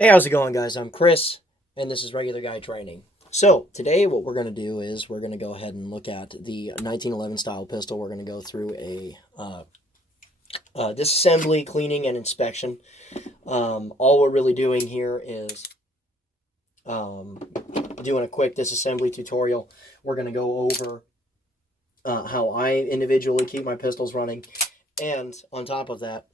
Hey, how's it going, guys? I'm Chris, and this is Regular Guy Training. So, today what we're going to do is we're going to go ahead and look at the 1911 style pistol. We're going to go through a disassembly, cleaning, and inspection. All we're really doing here is um, doing a quick disassembly tutorial. We're going to go over how I individually keep my pistols running, and on top of that,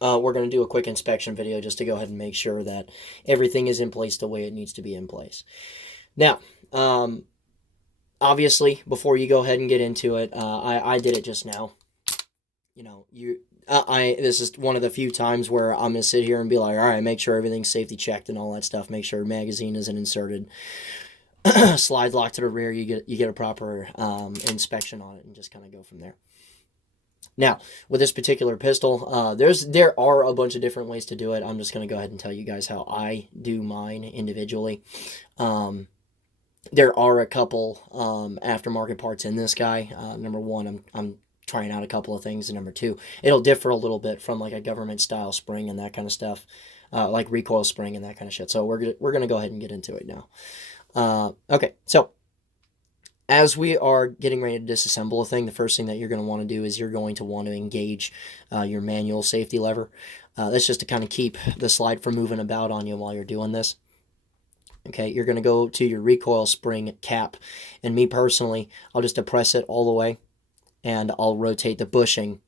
we're going to do a quick inspection video just to go ahead and make sure that everything is in place the way it needs to be in place. Now, obviously, before you go ahead and get into it, I did it just now. This is one of the few times where I'm gonna sit here and be like, all right, make sure everything's safety checked and all that stuff. Make sure magazine isn't inserted. Slide lock to the rear. You get a proper inspection on it, and just kind of go from there. Now, with this particular pistol, there are a bunch of different ways to do it. I'm just going to go ahead and tell you guys how I do mine individually. There are a couple aftermarket parts in this guy. Number one, I'm trying out a couple of things, and number two, it'll differ a little bit from like a government style spring and that kind of stuff, like recoil spring and that kind of shit. So we're gonna go ahead and get into it now. Okay, so as we are getting ready to disassemble a thing, the first thing that you're going to want to do is you're going to want to engage your manual safety lever. That's just to kind of keep the slide from moving about on you while you're doing this. Okay, you're going to go to your recoil spring cap, and me personally, I'll just depress it all the way, and I'll rotate the bushing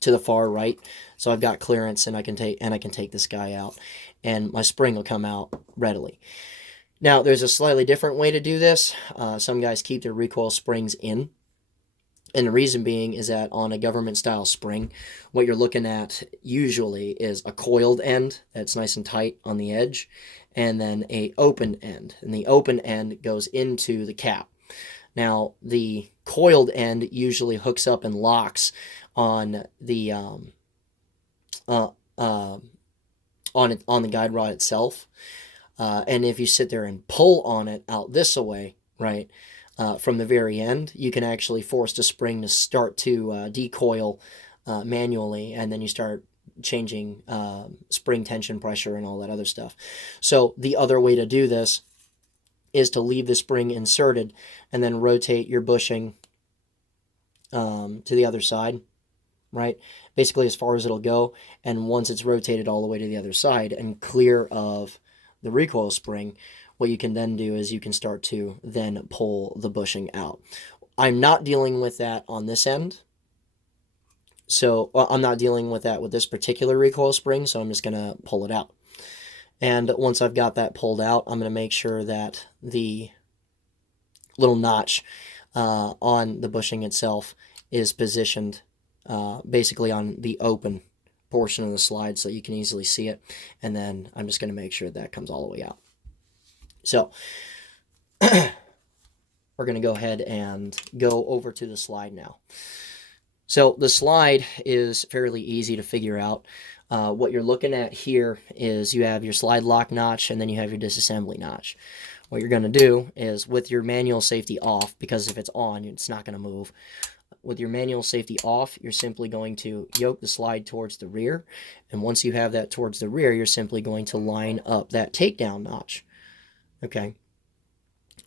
to the far right, so I've got clearance, and I can take this guy out, and my spring will come out readily. Now, there's a slightly different way to do this. Some guys keep their recoil springs in. And the reason being is that on a government-style spring, what you're looking at usually is a coiled end that's nice and tight on the edge, and then a open end. And the open end goes into the cap. Now, the coiled end usually hooks up and locks on the on the guide rod itself. And if you sit there and pull on it out this way, right, from the very end, you can actually force the spring to start to decoil manually, and then you start changing spring tension pressure and all that other stuff. So the other way to do this is to leave the spring inserted and then rotate your bushing to the other side, right? Basically as far as it'll go, and once it's rotated all the way to the other side and clear of the recoil spring, what you can then do is you can start to then pull the bushing out. I'm not dealing with that on this end. So I'm not dealing with that with this particular recoil spring, so I'm just going to pull it out. And once I've got that pulled out, I'm going to make sure that the little notch on the bushing itself is positioned basically on the open portion of the slide so you can easily see it, and then I'm just going to make sure that comes all the way out. So we're going to go ahead and go over to the slide now. So the slide is fairly easy to figure out. What you're looking at here is you have your slide lock notch, and then you have your disassembly notch. What you're going to do is, with your manual safety off, because if it's on, it's not going to move. With your manual safety off, you're simply going to yoke the slide towards the rear, and once you have that towards the rear, you're simply going to line up that takedown notch, okay,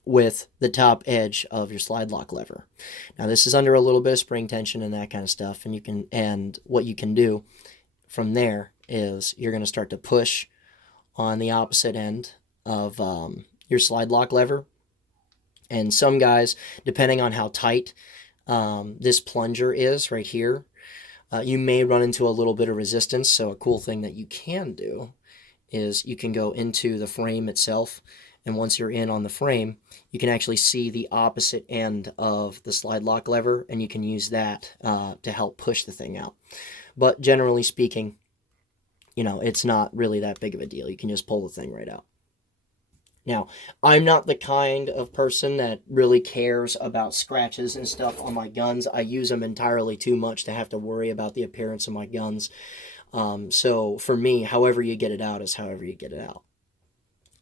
with the top edge of your slide lock lever. Now this is under a little bit of spring tension and that kind of stuff, and what you can do from there is you're going to start to push on the opposite end of your slide lock lever, and some guys, depending on how tight this plunger is right here, you may run into a little bit of resistance. So a cool thing that you can do is you can go into the frame itself, and once you're in on the frame, you can actually see the opposite end of the slide lock lever, and you can use that to help push the thing out. But generally speaking, you know, it's not really that big of a deal. You can just pull the thing right out. Now, I'm not the kind of person that really cares about scratches and stuff on my guns. I use them entirely too much to have to worry about the appearance of my guns. So for me, however you get it out is however you get it out.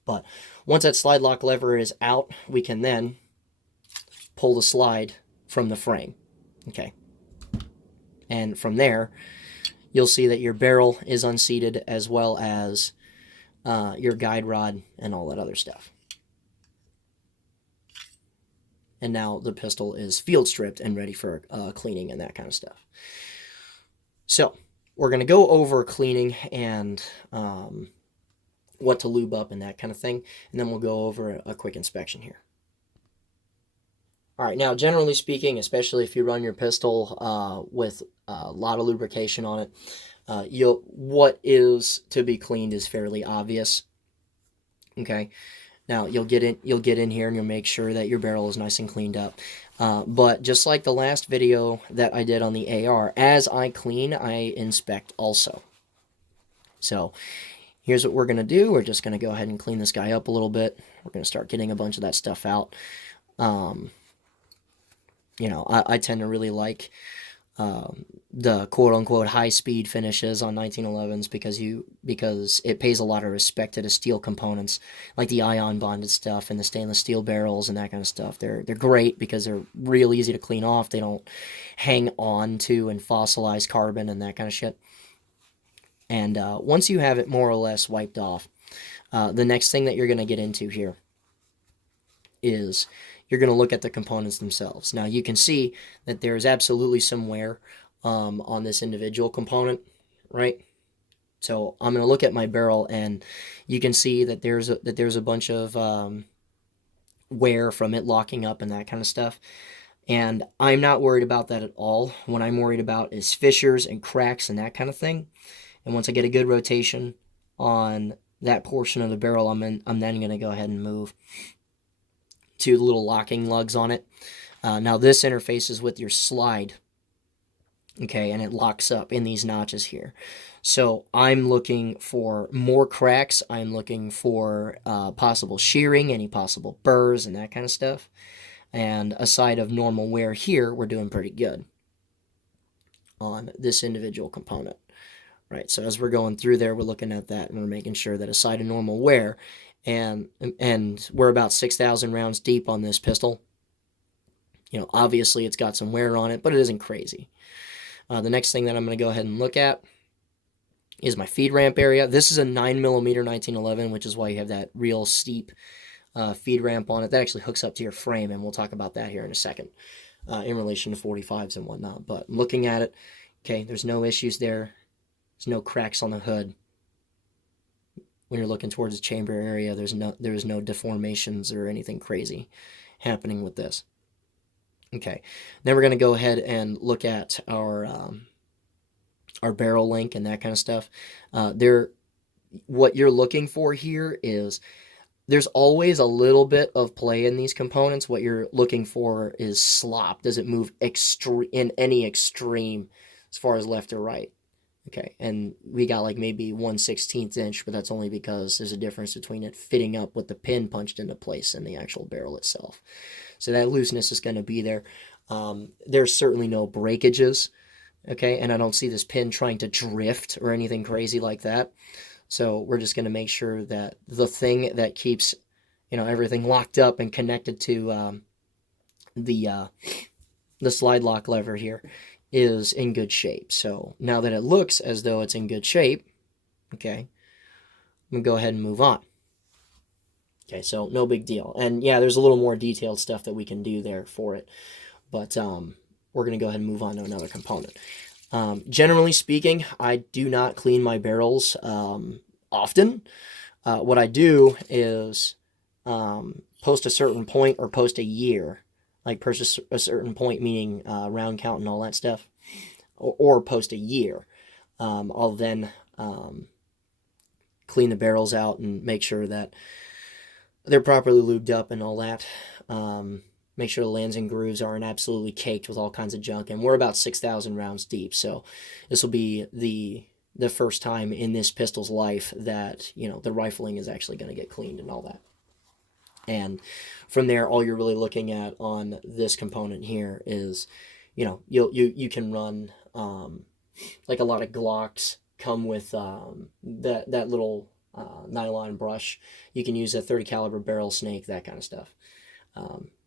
But once that slide lock lever is out, we can then pull the slide from the frame. Okay. And from there, you'll see that your barrel is unseated, as well as your guide rod, and all that other stuff. And now the pistol is field stripped and ready for cleaning and that kind of stuff. So we're going to go over cleaning and what to lube up and that kind of thing, and then we'll go over a quick inspection here. All right, now generally speaking, especially if you run your pistol with a lot of lubrication on it, what is to be cleaned is fairly obvious. Okay, now you'll get in here and you'll make sure that your barrel is nice and cleaned up. But just like the last video that I did on the AR, as I clean, I inspect also. So here's what we're going to do. We're just going to go ahead and clean this guy up a little bit. We're going to start getting a bunch of that stuff out. You know, I tend to really like the quote-unquote high-speed finishes on 1911s because it pays a lot of respect to the steel components, like the ion bonded stuff and the stainless steel barrels and that kind of stuff. They're great because they're real easy to clean off. They don't hang on to and fossilize carbon and that kind of shit. And once you have it more or less wiped off, the next thing that you're going to get into here is you're going to look at the components themselves. Now you can see that there's absolutely some wear on this individual component, right? So I'm going to look at my barrel, and you can see that there's a bunch of wear from it locking up and that kind of stuff. And I'm not worried about that at all. What I'm worried about is fissures and cracks and that kind of thing. And once I get a good rotation on that portion of the barrel, I'm then going to go ahead and move to the little locking lugs on it. Now this interfaces with your slide, okay, and it locks up in these notches here. So I'm looking for more cracks. I'm looking for possible shearing, any possible burrs and that kind of stuff. And aside of normal wear here, we're doing pretty good on this individual component. Right, so as we're going through there, we're looking at that and we're making sure that aside of normal wear, and we're about 6,000 rounds deep on this pistol. You know, obviously it's got some wear on it, but it isn't crazy. The next thing that I'm going to go ahead and look at is my feed ramp area. This is a 9mm 1911, which is why you have that real steep feed ramp on it. That actually hooks up to your frame, and we'll talk about that here in a second in relation to 45s and whatnot. But looking at it, okay, there's no issues there. There's no cracks on the hood. When you're looking towards the chamber area, there's no deformations or anything crazy happening with this. Okay, then we're going to go ahead and look at our barrel length and that kind of stuff. What you're looking for here is there's always a little bit of play in these components. What you're looking for is slop. Does it move in any extreme as far as left or right? Okay, and we got like maybe 1/16 inch, but that's only because there's a difference between it fitting up with the pin punched into place and the actual barrel itself. So that looseness is going to be there. There's certainly no breakages, okay, and I don't see this pin trying to drift or anything crazy like that. So we're just going to make sure that the thing that keeps, you know, everything locked up and connected to the slide lock lever here is in good shape. So now that it looks as though it's in good shape, okay, I'm going to go ahead and move on. Okay, so no big deal. And yeah, there's a little more detailed stuff that we can do there for it. But we're going to go ahead and move on to another component. Generally speaking, I do not clean my barrels often. What I do is post a certain point or post a year. Like post a certain point, meaning round count and all that stuff, or post a year. I'll then clean the barrels out and make sure that they're properly lubed up and all that. Make sure the lands and grooves aren't absolutely caked with all kinds of junk. And we're about 6,000 rounds deep, so this will be the first time in this pistol's life that, you know, the rifling is actually going to get cleaned and all that. And from there, all you're really looking at on this component here is, you know, you can run like a lot of Glocks come with that little nylon brush. You can use a 30 caliber barrel snake, that kind of stuff.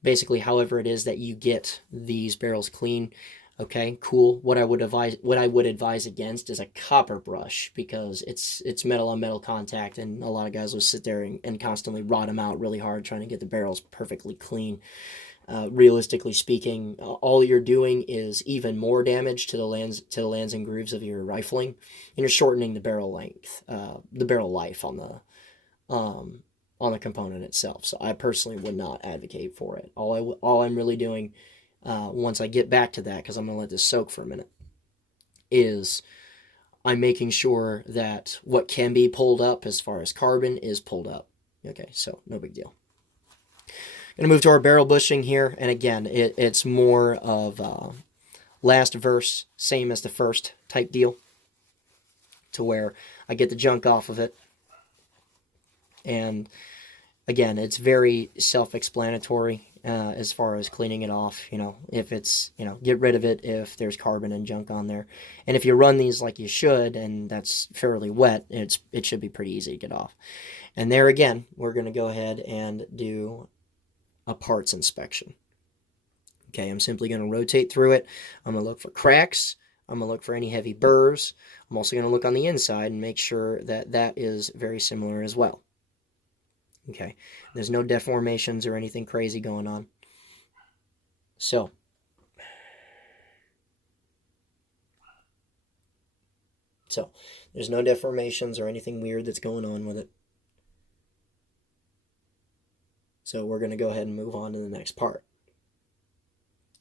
Basically, however it is that you get these barrels clean, Okay, cool. What I would advise against is a copper brush, because it's metal on metal contact, and a lot of guys will sit there and constantly rot them out really hard trying to get the barrels perfectly clean. Realistically speaking, all you're doing is even more damage to the lands and grooves of your rifling, and you're shortening the barrel length, the barrel life on the component itself. So I personally would not advocate for it. All I'm really doing, once I get back to that, because I'm gonna let this soak for a minute, is I'm making sure that what can be pulled up as far as carbon is pulled up. Okay, so no big deal. Gonna move to our barrel bushing here, and again, it's more of last verse, same as the first type deal, to where I get the junk off of it, and again, it's very self-explanatory as far as cleaning it off. If it's, get rid of it if there's carbon and junk on there, and if you run these like you should, and that's fairly wet, it should be pretty easy to get off. And there again, we're going to go ahead and do a parts inspection. Okay, I'm simply going to rotate through it. I'm going to look for cracks. I'm going to look for any heavy burrs. I'm also going to look on the inside and make sure that that is very similar as well. Okay, there's no deformations or anything crazy going on. So there's no deformations or anything weird that's going on with it. So we're going to go ahead and move on to the next part.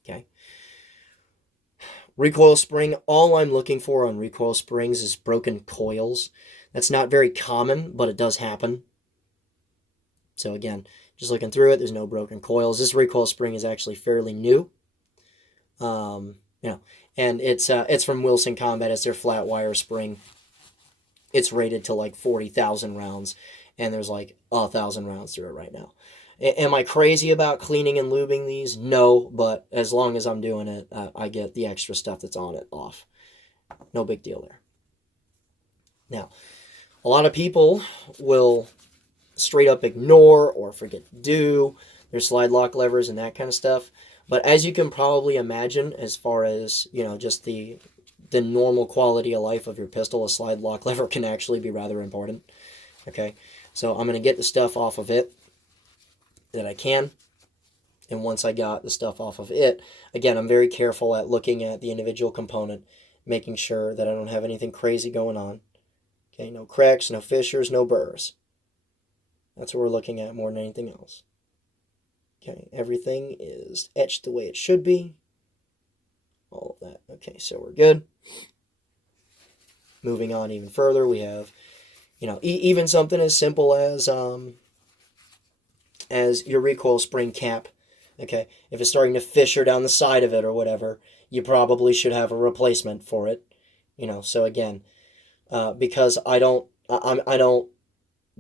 Okay. Recoil spring, all I'm looking for on recoil springs is broken coils. That's not very common, but it does happen. So again, just looking through it, there's no broken coils. This recoil spring is actually fairly new. And it's from Wilson Combat. It's their flat wire spring. It's rated to like 40,000 rounds, and there's like 1,000 rounds through it right now. Am I crazy about cleaning and lubing these? No, but as long as I'm doing it, I get the extra stuff that's on it off. No big deal there. Now, a lot of people will straight up ignore or forget to do their slide lock levers and that kind of stuff. But as you can probably imagine, as far as, just the normal quality of life of your pistol, a slide lock lever can actually be rather important. Okay, so I'm going to get the stuff off of it that I can. And once I got the stuff off of it, again, I'm very careful at looking at the individual component, making sure that I don't have anything crazy going on. Okay, no cracks, no fissures, no burrs. That's what we're looking at more than anything else. Okay, everything is etched the way it should be. All of that. Okay, so we're good. Moving on even further, we have, even something as simple as your recoil spring cap. Okay, if it's starting to fissure down the side of it or whatever, you probably should have a replacement for it. So again, because I don't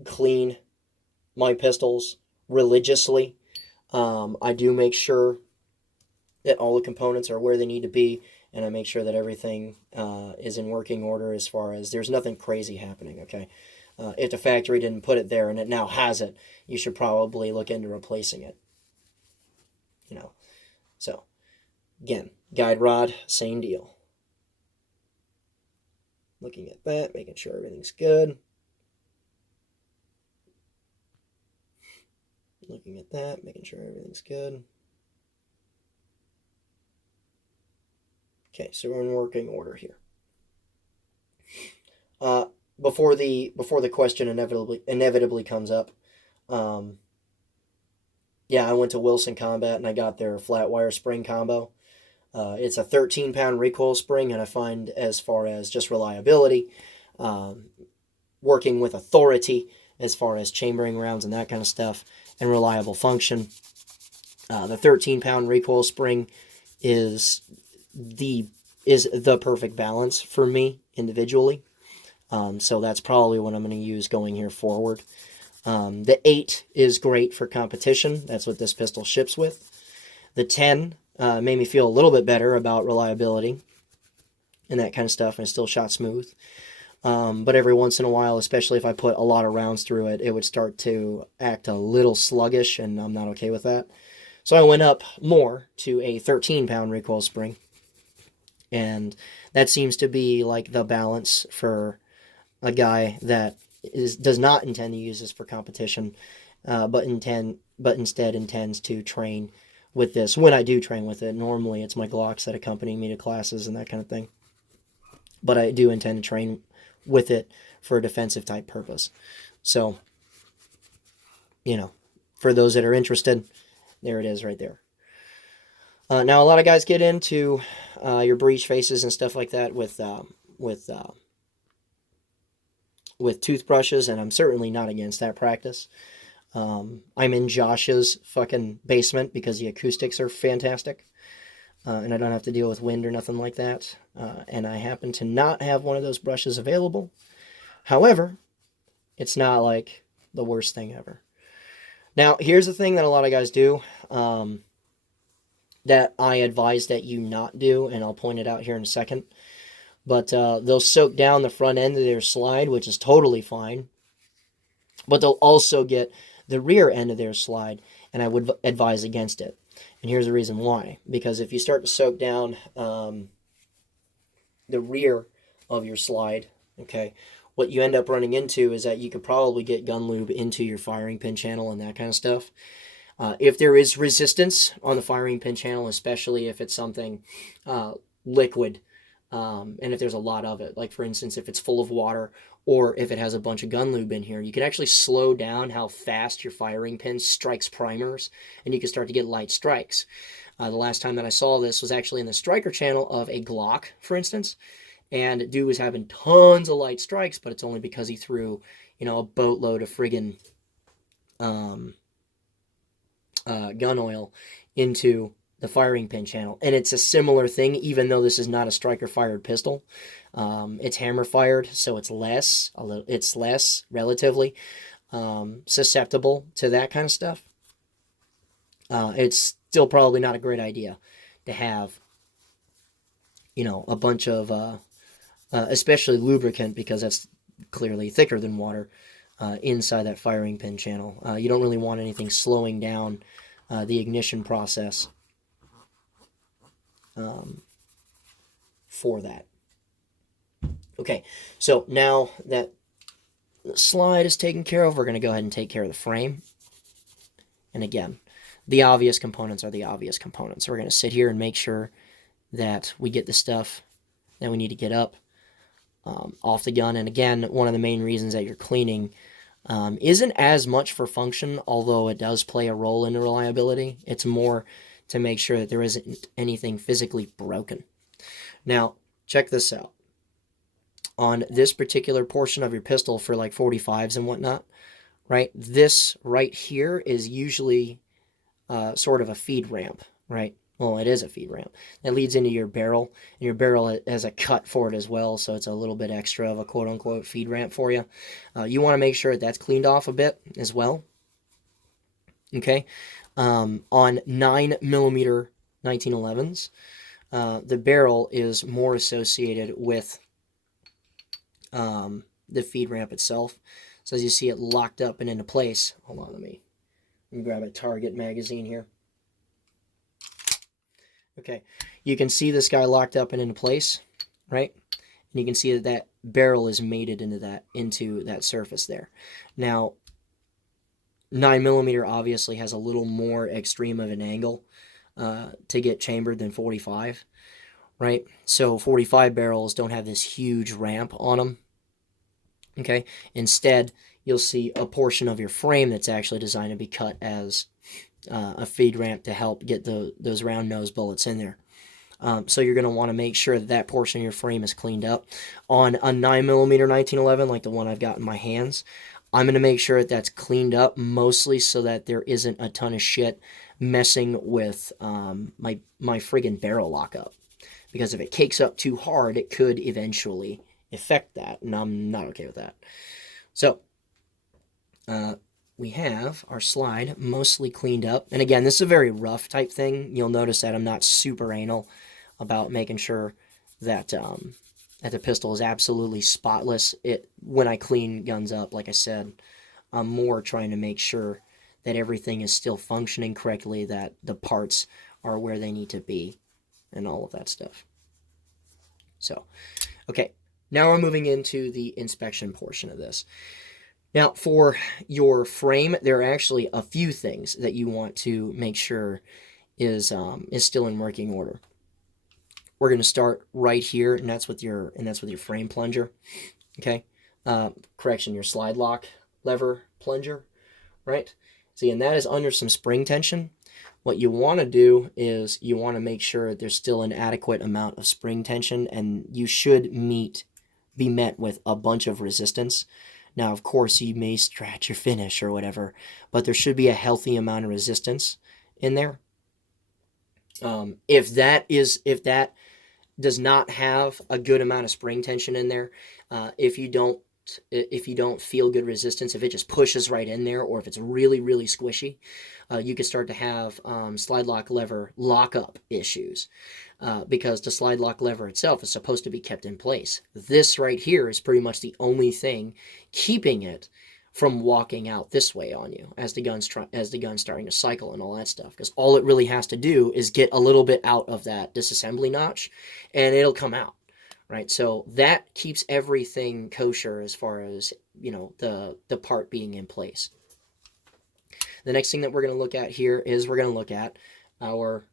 clean my pistols religiously, I do make sure that all the components are where they need to be, and I make sure that everything is in working order as far as there's nothing crazy happening. Okay, if the factory didn't put it there and it now has it, you should probably look into replacing it. So again, guide rod, same deal. Looking at that, making sure everything's good. Looking at that, making sure everything's good. Okay, so we're in working order here. Before the question inevitably comes up, I went to Wilson Combat and I got their flat wire spring combo. It's a 13-pound recoil spring, and I find as far as just reliability, working with authority as far as chambering rounds and that kind of stuff, and reliable function, the 13-pound recoil spring is the perfect balance for me individually. So that's probably what I'm going to use going here forward. The 8 is great for competition. That's what this pistol ships with. The 10 made me feel a little bit better about reliability and that kind of stuff, and it still shot smooth. But every once in a while, especially if I put a lot of rounds through it, it would start to act a little sluggish, and I'm not okay with that. So I went up more to a 13-pound recoil spring. And that seems to be like the balance for a guy that does not intend to use this for competition, but instead intends to train with this. When I do train with it, normally it's my Glocks that accompany me to classes and that kind of thing. But I do intend to train with it for a defensive type purpose. So, for those that are interested, there it is right there. Now, a lot of guys get into your breech faces and stuff like that with toothbrushes, and I'm certainly not against that practice. I'm in Josh's fucking basement because the acoustics are fantastic, and I don't have to deal with wind or nothing like that. And I happen to not have one of those brushes available. However, it's not like the worst thing ever. Now, here's the thing that a lot of guys do that I advise that you not do, and I'll point it out here in a second. But they'll soak down the front end of their slide, which is totally fine. But they'll also get the rear end of their slide, and I would advise against it. And here's the reason why. Because if you start to soak down the rear of your slide, okay, what you end up running into is that you could probably get gun lube into your firing pin channel and that kind of stuff. If there is resistance on the firing pin channel, especially if it's something liquid, and if there's a lot of it, like for instance, if it's full of water or if it has a bunch of gun lube in here, you can actually slow down how fast your firing pin strikes primers, and you can start to get light strikes. The last time that I saw this was actually in the striker channel of a Glock, for instance, and dude was having tons of light strikes, but it's only because he threw, a boatload of friggin' gun oil into the firing pin channel. And it's a similar thing, even though this is not a striker fired pistol. It's hammer fired, so it's less relatively susceptible to that kind of stuff. It's still probably not a great idea to have a bunch of especially lubricant, because that's clearly thicker than water, inside that firing pin channel. You don't really want anything slowing down the ignition process for that. Okay, so now that the slide is taken care of, we're going to go ahead and take care of the frame. And again, the obvious components are the obvious components. We're going to sit here and make sure that we get the stuff that we need to get up off the gun. And again, one of the main reasons that you're cleaning isn't as much for function, although it does play a role in the reliability. It's more to make sure that there isn't anything physically broken. Now, check this out. On this particular portion of your pistol for like 45s and whatnot, right? This right here is usually sort of a feed ramp, right? Well, it is a feed ramp. That leads into your barrel, and your barrel has a cut for it as well, so it's a little bit extra of a quote-unquote feed ramp for you. You want to make sure that's cleaned off a bit as well. Okay? On 9mm 1911s, the barrel is more associated with the feed ramp itself. So as you see it locked up and into place, hold on, let me grab a Target magazine here. Okay, you can see this guy locked up and into place, right? And you can see that that barrel is mated into that surface there. Now, 9mm obviously has a little more extreme of an angle to get chambered than 45, right? So 45 barrels don't have this huge ramp on them. Okay, instead you'll see a portion of your frame that's actually designed to be cut as a feed ramp to help get those round nose bullets in there. So you're going to want to make sure that that portion of your frame is cleaned up. On a 9mm 1911, like the one I've got in my hands, I'm going to make sure that that's cleaned up, mostly so that there isn't a ton of shit messing with my friggin' barrel lockup. Because if it cakes up too hard, it could eventually affect that, and I'm not okay with that. So, we have our slide mostly cleaned up. And again, this is a very rough type thing. You'll notice that I'm not super anal about making sure that that the pistol is absolutely spotless. When I clean guns up, like I said, I'm more trying to make sure that everything is still functioning correctly, that the parts are where they need to be, and all of that stuff. So, okay, now we're moving into the inspection portion of this. Now, for your frame, there are actually a few things that you want to make sure is still in working order. We're going to start right here, and that's with your frame plunger. Okay, correction, your slide lock lever plunger, right? See, and that is under some spring tension. What you want to do is you want to make sure there's still an adequate amount of spring tension, and you should be met with a bunch of resistance. Now, of course, you may scratch your finish or whatever, but there should be a healthy amount of resistance in there. If that does not have a good amount of spring tension in there, if you don't feel good resistance, if it just pushes right in there, or if it's really, really squishy, you can start to have slide lock lever lockup issues, because the slide lock lever itself is supposed to be kept in place. This right here is pretty much the only thing keeping it from walking out this way on you as the gun's starting to cycle and all that stuff, because all it really has to do is get a little bit out of that disassembly notch and it'll come out, right? So that keeps everything kosher as far as, you know, the part being in place. The next thing that we're going to look at here is we're going to look at our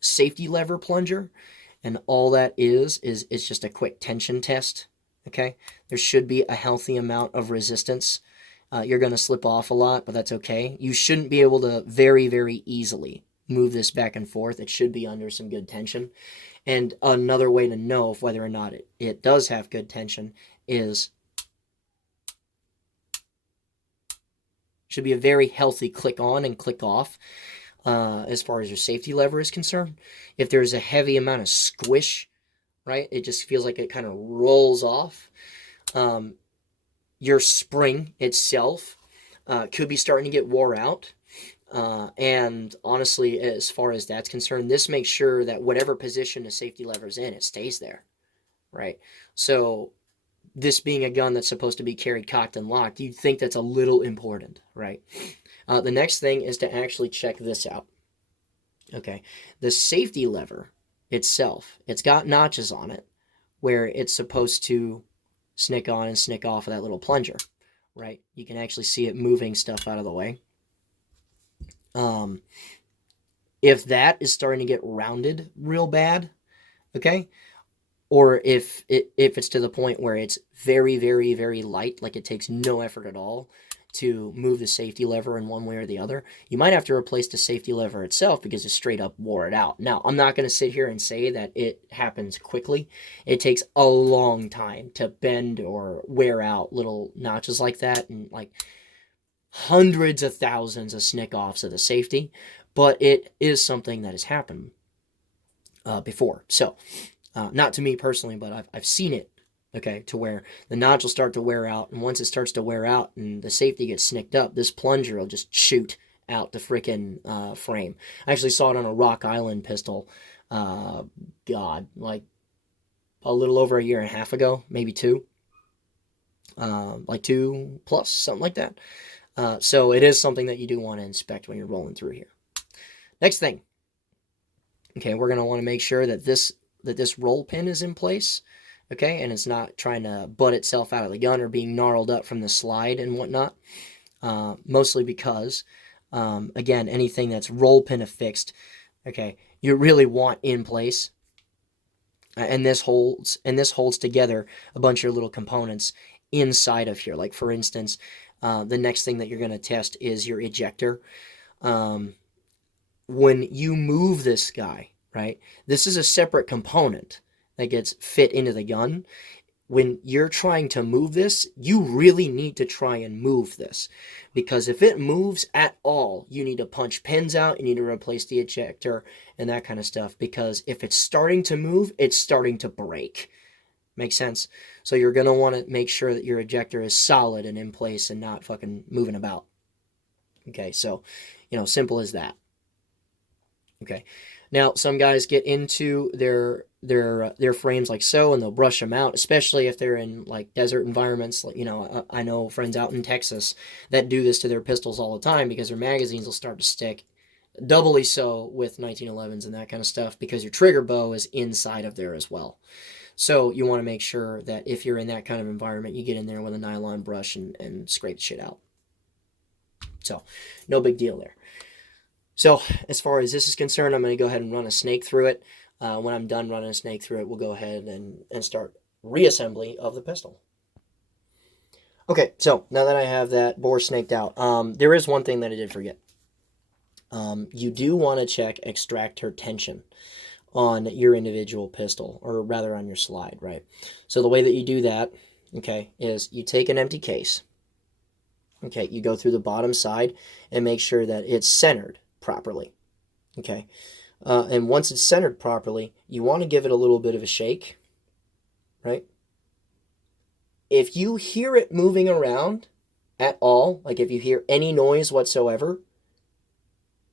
safety lever plunger, and all that is just a quick tension test. Okay, there should be a healthy amount of resistance. You're going to slip off a lot, but that's okay. You shouldn't be able to very, very easily move this back and forth. It should be under some good tension. And another way to know if whether or not it does have good tension is should be a very healthy click on and click off as far as your safety lever is concerned. If there's a heavy amount of squish, right, it just feels like it kind of rolls off. Your spring itself could be starting to get wore out. And honestly, as far as that's concerned, this makes sure that whatever position the safety lever is in, it stays there, right? So this being a gun that's supposed to be carried cocked and locked, you'd think that's a little important, right? The next thing is to actually check this out. Okay, the safety lever itself, it's got notches on it where it's supposed to snick on and snick off of that little plunger, right? You can actually see it moving stuff out of the way. If that is starting to get rounded real bad, okay, or if it's to the point where it's very, very, very light, like it takes no effort at all to move the safety lever in one way or the other, you might have to replace the safety lever itself because it straight up wore it out. Now, I'm not going to sit here and say that it happens quickly. It takes a long time to bend or wear out little notches like that, and like hundreds of thousands of snick-offs of the safety, but it is something that has happened before. So, not to me personally, but I've seen it, okay, to where the notch will start to wear out, and once it starts to wear out and the safety gets snicked up, this plunger will just shoot out the freaking frame. I actually saw it on a Rock Island pistol, like a little over a year and a half ago, maybe two, like 2+, something like that. So it is something that you do want to inspect when you're rolling through here. Next thing, okay, we're going to want to make sure that this roll pin is in place, okay, and it's not trying to butt itself out of the gun or being gnarled up from the slide and whatnot, mostly because, again, anything that's roll pin affixed, okay, you really want in place, and this holds together a bunch of little components inside of here. Like, for instance, the next thing that you're going to test is your ejector. When you move this guy, right, this is a separate component that gets fit into the gun. When you're trying to move this, you really need to try and move this, because if it moves at all, you need to punch pins out, you need to replace the ejector and that kind of stuff, because if it's starting to move, it's starting to break. Makes sense? So you're going to want to make sure that your ejector is solid and in place and not fucking moving about. Okay, so, simple as that. Okay, now some guys get into their frames like so, and they'll brush them out, especially if they're in like desert environments. Like, I know friends out in Texas that do this to their pistols all the time because their magazines will start to stick doubly so with 1911s and that kind of stuff, because your trigger bow is inside of there as well. So you want to make sure that if you're in that kind of environment, you get in there with a nylon brush and scrape the shit out. So no big deal there. So as far as this is concerned, I'm going to go ahead and run a snake through it. When I'm done running a snake through it, we'll go ahead and start reassembly of the pistol. Okay, so now that I have that bore snaked out, there is one thing that I did forget. You do want to check extractor tension on your individual pistol, or rather on your slide, right? So the way that you do that, okay, is you take an empty case. Okay, you go through the bottom side and make sure that it's centered properly. Okay, and once it's centered properly, you want to give it a little bit of a shake, right? If you hear it moving around at all, like if you hear any noise whatsoever,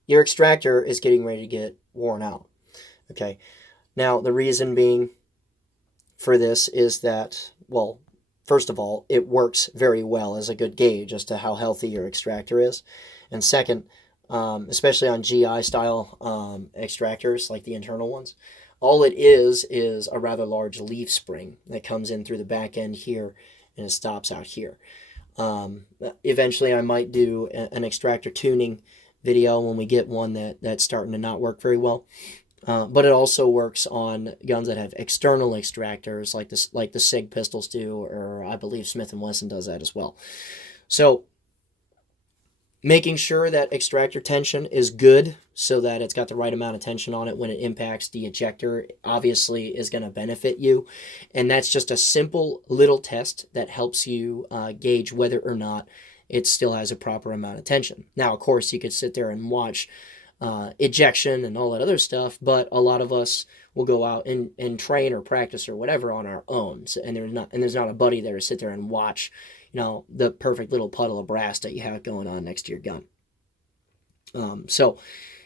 your extractor is getting ready to get worn out. Okay, now the reason being for this is that, well, first of all, it works very well as a good gauge as to how healthy your extractor is. And second, especially on GI style extractors, like the internal ones, all it is a rather large leaf spring that comes in through the back end here and it stops out here. Eventually I might do an extractor tuning video when we get one that's starting to not work very well. But it also works on guns that have external extractors, like the SIG pistols do, or I believe Smith & Wesson does that as well. So making sure that extractor tension is good so that it's got the right amount of tension on it when it impacts the ejector obviously is going to benefit you. And that's just a simple little test that helps you gauge whether or not it still has a proper amount of tension. Now, of course, you could sit there and watch ejection and all that other stuff, but a lot of us will go out and train or practice or whatever on our own. So, and there's not a buddy there to sit there and watch, the perfect little puddle of brass that you have going on next to your gun. So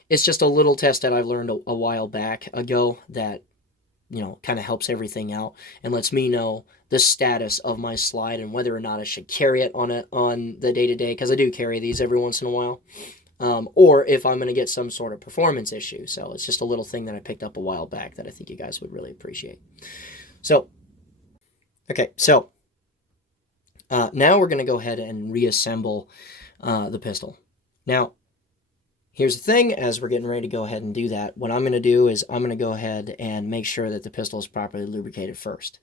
it's just a little test that I've learned a while back ago that, kind of helps everything out and lets me know the status of my slide and whether or not I should carry it on the day-to-day, because I do carry these every once in a while. Or if I'm going to get some sort of performance issue. So it's just a little thing that I picked up a while back that I think you guys would really appreciate. So, okay, so now we're going to go ahead and reassemble the pistol. Now, here's the thing, as we're getting ready to go ahead and do that, what I'm going to do is I'm going to go ahead and make sure that the pistol is properly lubricated first.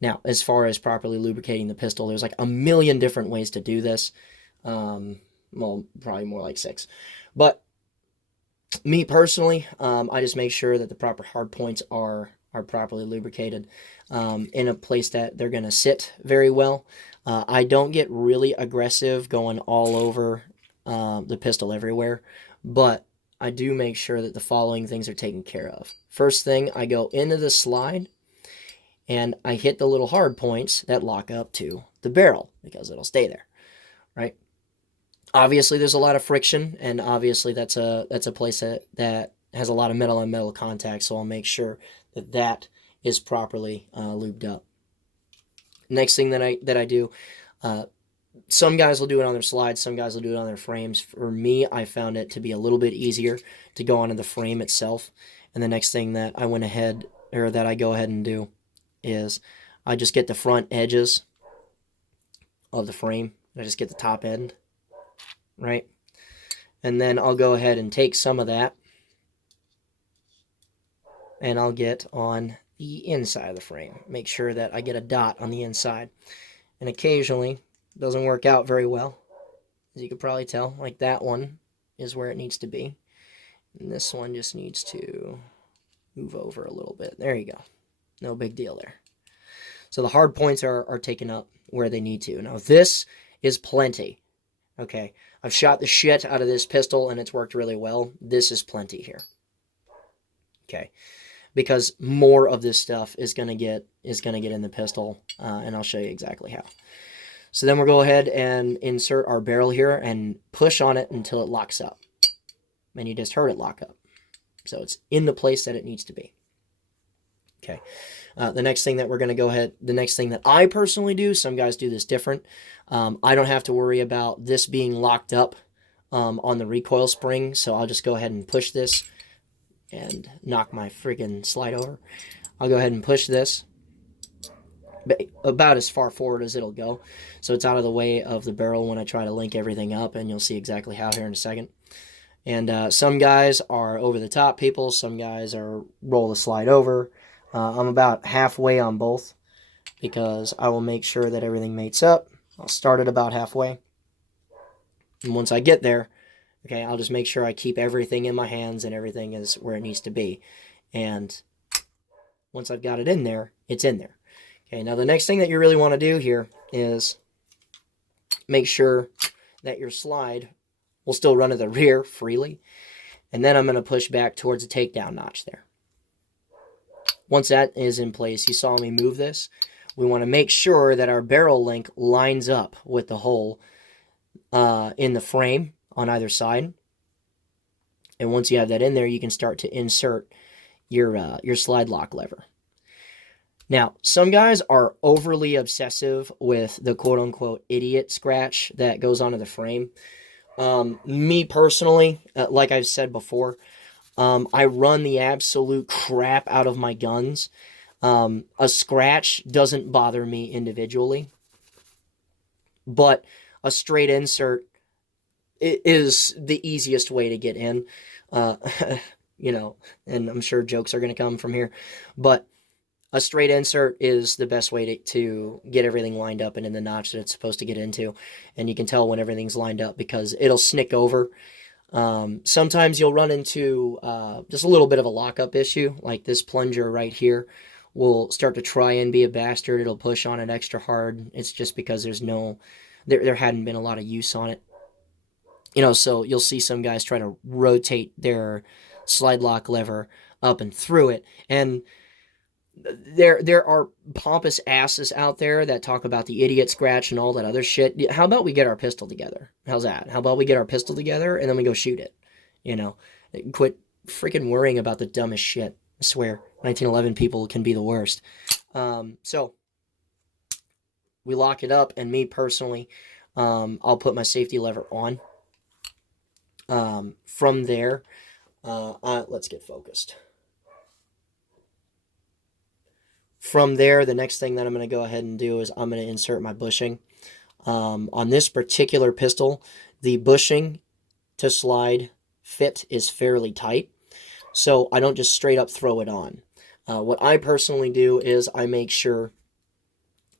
Now, as far as properly lubricating the pistol, there's like a million different ways to do this. Well, probably more like 6. But me personally, I just make sure that the proper hard points are properly lubricated in a place that they're going to sit very well. I don't get really aggressive going all over the pistol everywhere, but I do make sure that the following things are taken care of. First thing, I go into the slide and I hit the little hard points that lock up to the barrel because it'll stay there, right? Obviously, there's a lot of friction, and obviously that's a place that has a lot of metal on metal contact, so I'll make sure that is properly lubed up. Next thing that I do, some guys will do it on their slides, some guys will do it on their frames. For me, I found it to be a little bit easier to go onto the frame itself. And the next thing that I go ahead and do is I just get the front edges of the frame. I just get the top end, right? And then I'll go ahead and take some of that and I'll get on the inside of the frame. Make sure that I get a dot on the inside. And occasionally, it doesn't work out very well. As you can probably tell, like that one is where it needs to be. And this one just needs to move over a little bit. There you go. No big deal there. So the hard points are taken up where they need to. Now this is plenty. Okay, I've shot the shit out of this pistol and it's worked really well. This is plenty here. Okay, because more of this stuff is gonna get in the pistol, and I'll show you exactly how. So then we'll go ahead and insert our barrel here and push on it until it locks up. And you just heard it lock up. So it's in the place that it needs to be. Okay. The next thing that I personally do, some guys do this different. I don't have to worry about this being locked up on the recoil spring. So I'll just go ahead and push this and knock my friggin' slide over. I'll go ahead and push this about as far forward as it'll go, so it's out of the way of the barrel when I try to link everything up, and you'll see exactly how here in a second. And some guys are over the top people, some guys are roll the slide over. I'm about halfway on both because I will make sure that everything mates up. I'll start it about halfway, and once I get there, okay, I'll just make sure I keep everything in my hands and everything is where it needs to be. And once I've got it in there, it's in there. Okay, now the next thing that you really want to do here is make sure that your slide will still run to the rear freely. And then I'm going to push back towards the takedown notch there. Once that is in place, you saw me move this. We want to make sure that our barrel link lines up with the hole in the frame on either side. And once you have that in there, you can start to insert your slide lock lever. Now, some guys are overly obsessive with the quote-unquote idiot scratch that goes onto the frame. Me personally, like I've said before, I run the absolute crap out of my guns. A scratch doesn't bother me individually, but a straight insert is the easiest way to get in. You know, and I'm sure jokes are going to come from here, but a straight insert is the best way to get everything lined up and in the notch that it's supposed to get into. And you can tell when everything's lined up because it'll snick over. Sometimes you'll run into just a little bit of a lockup issue, like this plunger right here will start to try and be a bastard. It'll push on it extra hard. It's just because there hadn't been a lot of use on it. You know, so you'll see some guys try to rotate their slide lock lever up and through it. And there are pompous asses out there that talk about the idiot scratch and all that other shit. How about we get our pistol together? How's that? How about we get our pistol together and then we go shoot it? You know, quit freaking worrying about the dumbest shit. I swear, 1911 people can be the worst. So we lock it up, and me personally, I'll put my safety lever on. From there, let's get focused. From there, the next thing that I'm going to go ahead and do is I'm going to insert my bushing. On this particular pistol, the bushing to slide fit is fairly tight, so I don't just straight up throw it on. What I personally do is I make sure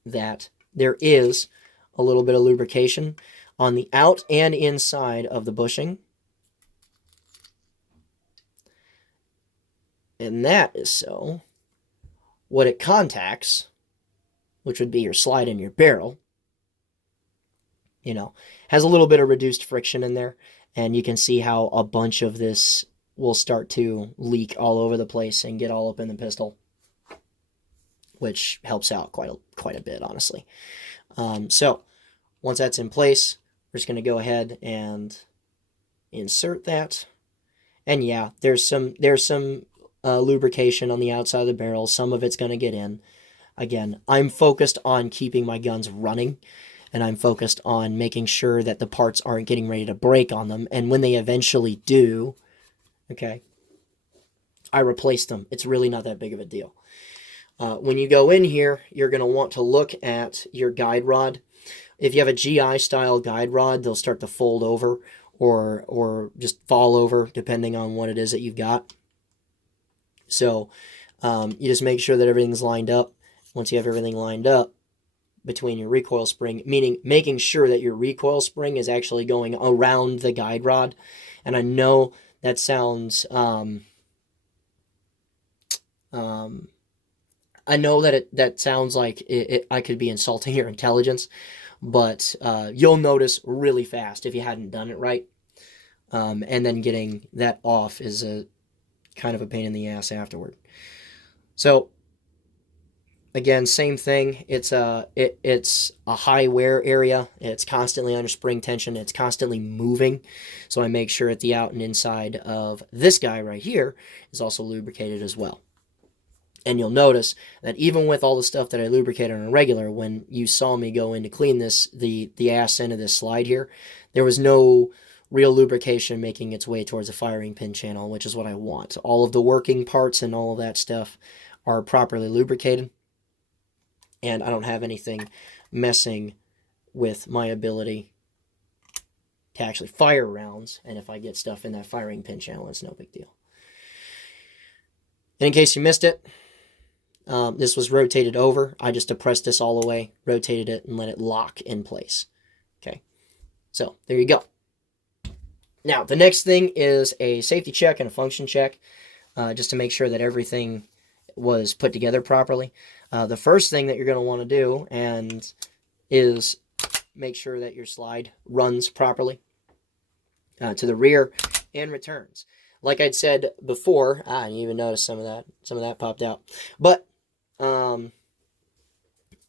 that there is a little bit of lubrication on the out and inside of the bushing. And that is so what it contacts, which would be your slide and your barrel, you know, has a little bit of reduced friction in there, and you can see how a bunch of this will start to leak all over the place and get all up in the pistol, which helps out quite a bit, honestly. So once that's in place, we're just going to go ahead and insert that. And yeah, there's some lubrication on the outside of the barrel. Some of it's going to get in. Again, I'm focused on keeping my guns running, and I'm focused on making sure that the parts aren't getting ready to break on them. And when they eventually do, okay, I replace them. It's really not that big of a deal. When you go in here, you're going to want to look at your guide rod. If you have a GI style guide rod, they'll start to fold over or just fall over depending on what it is that you've got. So you just make sure that everything's lined up. Once you have everything lined up between your recoil spring, meaning making sure that your recoil spring is actually going around the guide rod. And I know that sounds, I know that that sounds like I could be insulting your intelligence, but you'll notice really fast if you hadn't done it right. And then getting that off is a kind of a pain in the ass afterward. So again, same thing. It's a high wear area. It's constantly under spring tension. It's constantly moving. So I make sure that the out and inside of this guy right here is also lubricated as well. And you'll notice that even with all the stuff that I lubricated on a regular, when you saw me go in to clean this, the ass end of this slide here, there was no real lubrication making its way towards the firing pin channel, which is what I want. All of the working parts and all of that stuff are properly lubricated, and I don't have anything messing with my ability to actually fire rounds, and if I get stuff in that firing pin channel, it's no big deal. And in case you missed it, this was rotated over. I just depressed this all the way, rotated it, and let it lock in place. Okay, so there you go. Now, the next thing is a safety check and a function check, just to make sure that everything was put together properly. The first thing that you're going to want to do is make sure that your slide runs properly to the rear and returns. Like I'd said before, I didn't even notice some of that popped out. But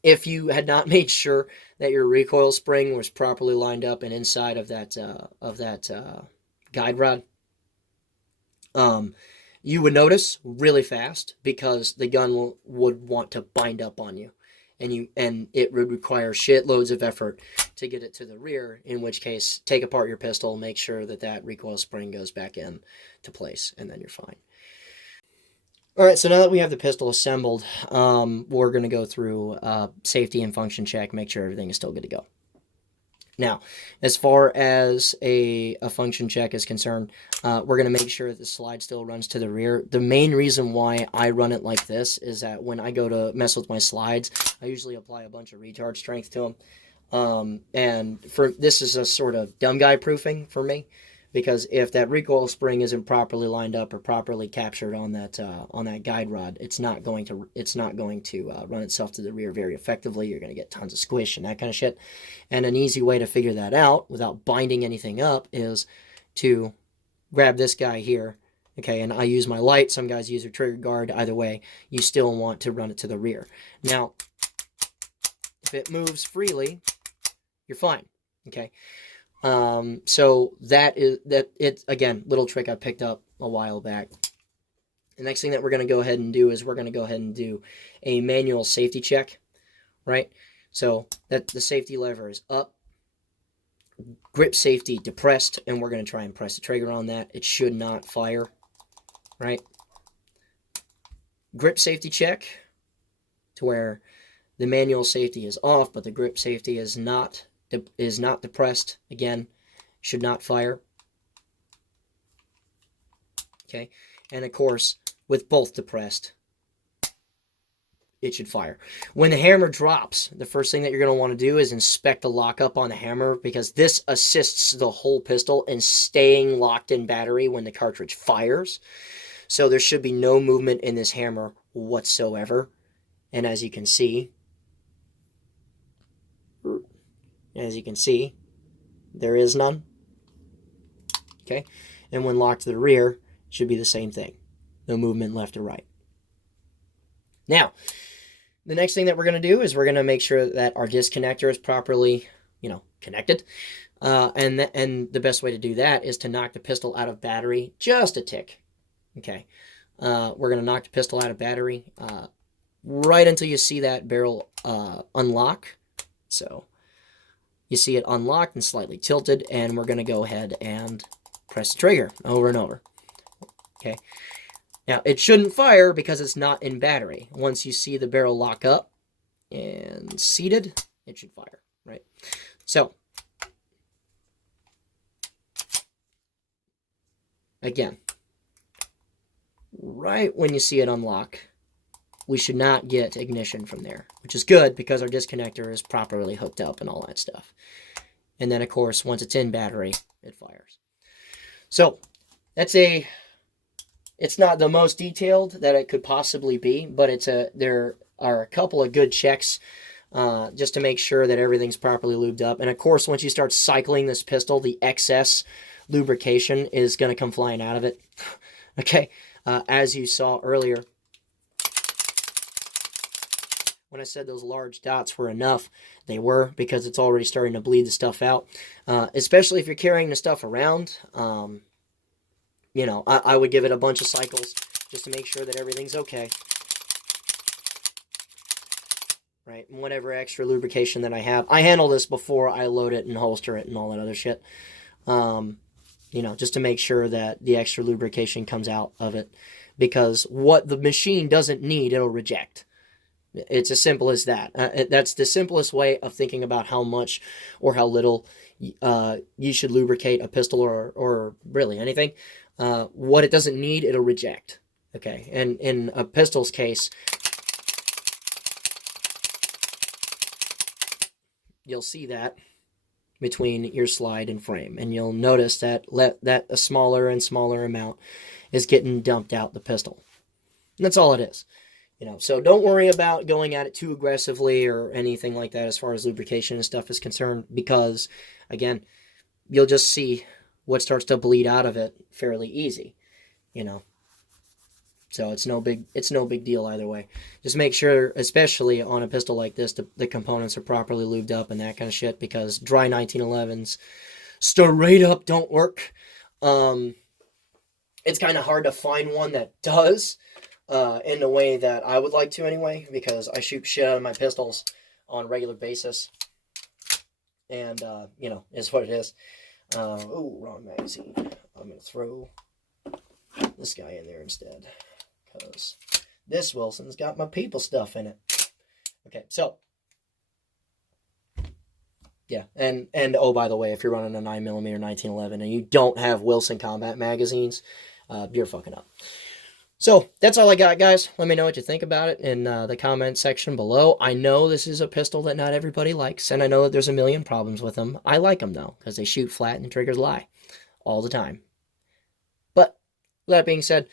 if you had not made sure that your recoil spring was properly lined up and inside of that guide rod, you would notice really fast, because the gun would want to bind up on you, and it would require shitloads of effort to get it to the rear, in which case take apart your pistol, make sure that recoil spring goes back in to place, and then you're fine. Alright, so now that we have the pistol assembled, we're going to go through safety and function check, make sure everything is still good to go. Now, as far as a function check is concerned, we're going to make sure that the slide still runs to the rear. The main reason why I run it like this is that when I go to mess with my slides, I usually apply a bunch of retard strength to them. And this is a sort of dumb guy proofing for me, because if that recoil spring isn't properly lined up or properly captured on that guide rod, it's not going to run itself to the rear very effectively. You're going to get tons of squish and that kind of shit. And an easy way to figure that out without binding anything up is to grab this guy here. Okay, and I use my light. Some guys use their trigger guard. Either way, you still want to run it to the rear. Now, if it moves freely, you're fine. Okay. So it's again, little trick I picked up a while back. The next thing that we're going to go ahead and do is we're going to go ahead and do a manual safety check, right? So that the safety lever is up, grip safety depressed, and we're going to try and press the trigger on that. It should not fire, right? Grip safety check to where the manual safety is off, but the grip safety is not depressed. Again, should not fire. Okay, and of course, with both depressed, it should fire. When the hammer drops, the first thing that you're going to want to do is inspect the lockup on the hammer, because this assists the whole pistol in staying locked in battery when the cartridge fires. So there should be no movement in this hammer whatsoever. And as you can see, there is none. Okay, and when locked to the rear, it should be the same thing. No movement left or right. Now, the next thing that we're going to do is we're going to make sure that our disconnector is properly, connected. And the best way to do that is to knock the pistol out of battery just a tick. Okay, we're going to knock the pistol out of battery right until you see that barrel unlock. So you see it unlocked and slightly tilted, and we're going to go ahead and press the trigger over and over. Okay. Now, it shouldn't fire because it's not in battery. Once you see the barrel lock up and seated, it should fire, right? So, again, right when you see it unlock, we should not get ignition from there, which is good because our disconnector is properly hooked up and all that stuff. And then, of course, once it's in battery, it fires. So, it's not the most detailed that it could possibly be, but there are a couple of good checks just to make sure that everything's properly lubed up. And, of course, once you start cycling this pistol, the excess lubrication is going to come flying out of it. Okay, as you saw earlier, when I said those large dots were enough, they were, because it's already starting to bleed the stuff out. Especially if you're carrying the stuff around, I would give it a bunch of cycles just to make sure that everything's okay. Right, and whatever extra lubrication that I have. I handle this before I load it and holster it and all that other shit. you know, just to make sure that the extra lubrication comes out of it. Because what the machine doesn't need, it'll reject. It's as simple as that. That's the simplest way of thinking about how much or how little you should lubricate a pistol or really anything. What it doesn't need, it'll reject. Okay, and in a pistol's case, you'll see that between your slide and frame, and you'll notice that a smaller and smaller amount is getting dumped out the pistol. And that's all it is. You know, so don't worry about going at it too aggressively or anything like that as far as lubrication and stuff is concerned, because again, you'll just see what starts to bleed out of it fairly easy, you know. So it's no big deal either way. Just make sure, especially on a pistol like this, the components are properly lubed up and that kind of shit, because dry 1911s straight up don't work. It's kind of hard to find one that does. In the way that I would like to anyway, because I shoot shit out of my pistols on a regular basis. And, you know, is what it is. Oh, wrong magazine. I'm going to throw this guy in there instead, because this Wilson's got my people stuff in it. Okay, so, yeah, and oh, by the way, if you're running a 9mm 1911 and you don't have Wilson combat magazines, you're fucking up. So, that's all I got, guys. Let me know what you think about it in the comment section below. I know this is a pistol that not everybody likes, and I know that there's a million problems with them. I like them, though, because they shoot flat and the triggers lie all the time. But, with that being said,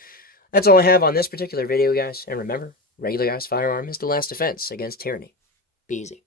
that's all I have on this particular video, guys. And remember, regular guy's firearm is the last defense against tyranny. Be easy.